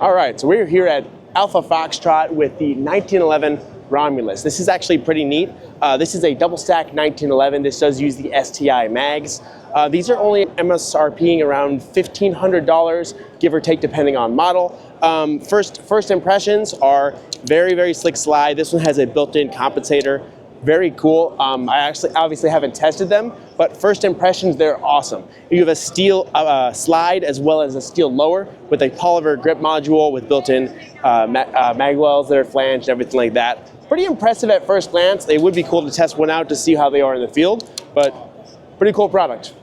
All right, so we're here at Alpha Foxtrot with the 1911 Romulus. This is actually pretty neat. This is a double stack 1911. This does use the STI mags. These are only MSRPing around $1,500, give or take, depending on model. First impressions are very, very slick slide. This one has a built-in compensator. Very cool. I actually obviously haven't tested them, but first impressions, they're awesome. You have a steel slide as well as a steel lower with a polymer grip module with built-in mag wells that are flanged and everything like that. Pretty impressive at first glance. They would be cool to test one out to see how they are in the field, but pretty cool product.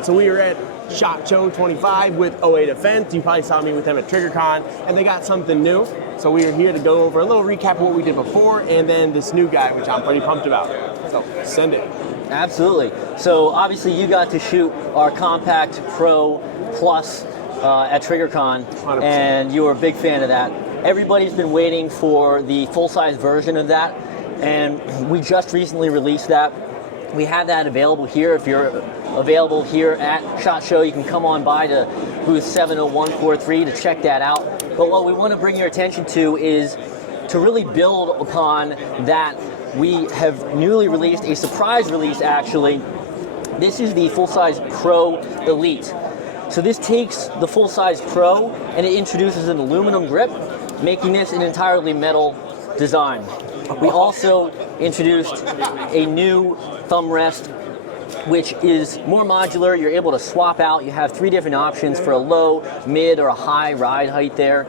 So we are at SHOT Show 25 with OA Defense. You probably saw me with them at TriggerCon, and they got something new. So we are here to go over a little recap of what we did before, and then this new guy, which I'm pretty pumped about. So send it. Absolutely. So obviously you got to shoot our Compact Pro Plus at TriggerCon, 100%. and you were a big fan of that. Everybody's been waiting for the full-size version of that, and we just recently released that. We have that available here. If you're available here at SHOT Show, you can come on by to booth 70143 to check that out. But what we want to bring your attention to is to really build upon that. We have newly released a surprise release, actually. This is the full-size Pro Elite. So this takes the full-size Pro and it introduces an aluminum grip, making this an entirely metal design. We also introduced a new thumb rest, which is more modular. You're able to swap out. You have 3 different options for a low, mid, or a high ride height there.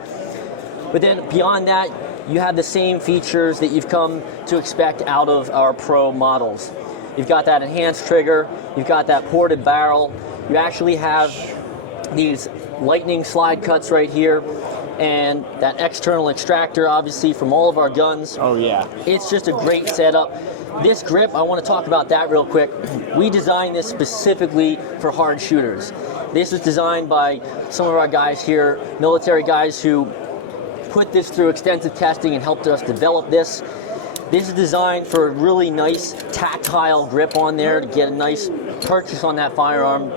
But then beyond that, you have the same features that you've come to expect out of our Pro models. You've got that enhanced trigger. You've got that ported barrel. You actually have these lightning slide cuts right here, and that external extractor, obviously, from all of our guns. Oh yeah. It's just a great setup. This grip, I want to talk about that real quick. We designed this specifically for hard shooters. This was designed by some of our guys here, military guys who put this through extensive testing and helped us develop this. This is designed for a really nice tactile grip on there to get a nice purchase on that firearm.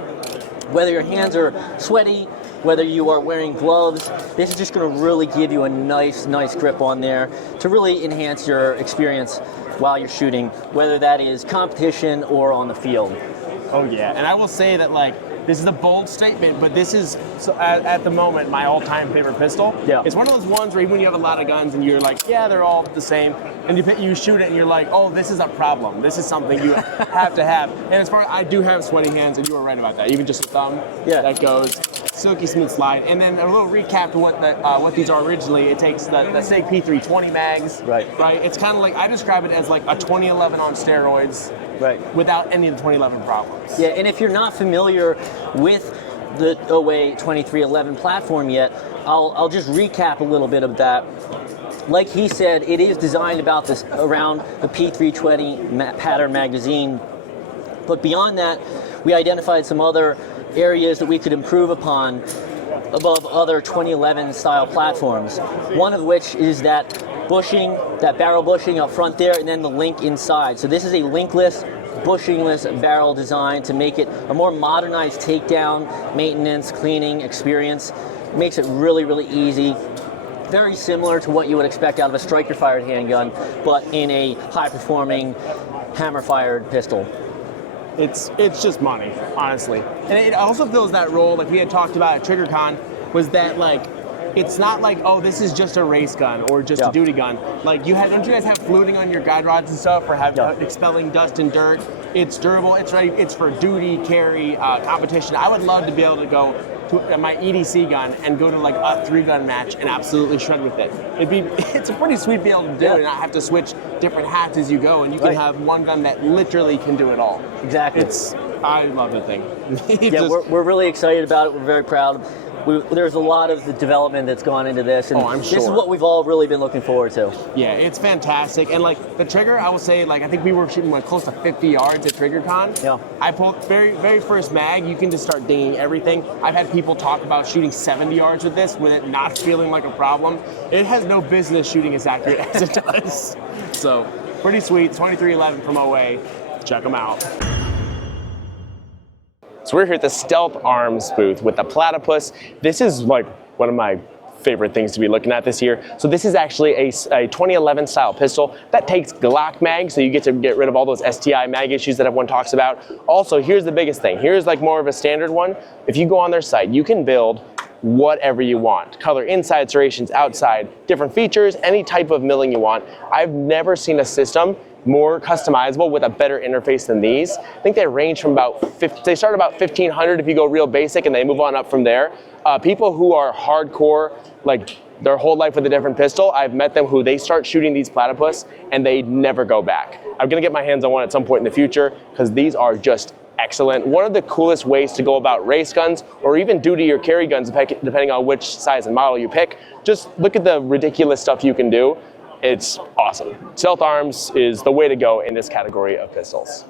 Whether your hands are sweaty, whether you are wearing gloves, this is just going to really give you a nice grip on there to really enhance your experience while you're shooting, whether that is competition or on the field. Oh yeah, and I will say that, like, this is a bold statement, but this is, so at the moment, my all-time favorite pistol. Yeah. It's one of those ones where even when you have a lot of guns and you're like, yeah, they're all the same, and you shoot it and you're like, oh, this is a problem. This is something you have to have. And as far as I do have sweaty hands, and you were right about that. Even just a thumb, that goes. Silky smooth slide. And then a little recap to what these are originally. It takes the SIG P320 mags. Right. It's kind of like, I describe it as like a 2011 on steroids. Right. Without any of the 2011 problems. Yeah, and if you're not familiar with the OA 2311 platform yet, I'll just recap a little bit of that. Like he said, it is designed about this around the P320 pattern magazine. But beyond that, we identified some other areas that we could improve upon above other 2011 style platforms. One of which is that bushing, that barrel bushing up front there, and then the link inside. So this is a linkless, bushingless barrel design to make it a more modernized takedown, maintenance, cleaning experience. It makes it really easy. Very similar to what you would expect out of a striker-fired handgun, but in a high-performing hammer-fired pistol. It's just money, honestly. And it also fills that role, like we had talked about at TriggerCon, was that, like, it's not like, oh, this is just a race gun or just a duty gun. Like, don't you guys have fluting on your guide rods and stuff for expelling dust and dirt? It's durable. It's ready. It's for duty, carry, competition. I would love to be able to go to my EDC gun and go to like a 3-gun match and absolutely shred with it. It's a pretty sweet to be able to do and not have to switch different hats as you go, and you can have one gun that literally can do it all. Exactly. I love the thing. We're really excited about it. We're very proud. There's a lot of the development that's gone into this, and I'm sure. This is what we've all really been looking forward to. Yeah, it's fantastic. And like the trigger, I will say, like, I think we were shooting like close to 50 yards at TriggerCon. Yeah. I pulled very first mag, you can just start dinging everything. I've had people talk about shooting 70 yards with this with it not feeling like a problem. It has no business shooting as accurate as it does. So pretty sweet. 2311 from OA. Check them out. So we're here at the Stealth Arms booth with the Platypus. This is like one of my favorite things to be looking at this year. So this is actually a 2011 style pistol that takes Glock mags, so you get to get rid of all those STI mag issues that everyone talks about. Also, here's the biggest thing. Here's like more of a standard one. If you go on their site, you can build whatever you want. Color inside, serrations outside, different features, any type of milling you want. I've never seen a system more customizable with a better interface than these. I think they range from they start about 1,500 if you go real basic, and they move on up from there. People who are hardcore, like their whole life with a different pistol, I've met them who they start shooting these Platypus and they never go back. I'm gonna get my hands on one at some point in the future because these are just excellent. One of the coolest ways to go about race guns or even duty or carry guns, depending on which size and model you pick. Just look at the ridiculous stuff you can do. It's awesome. Stealth Arms is the way to go in this category of pistols.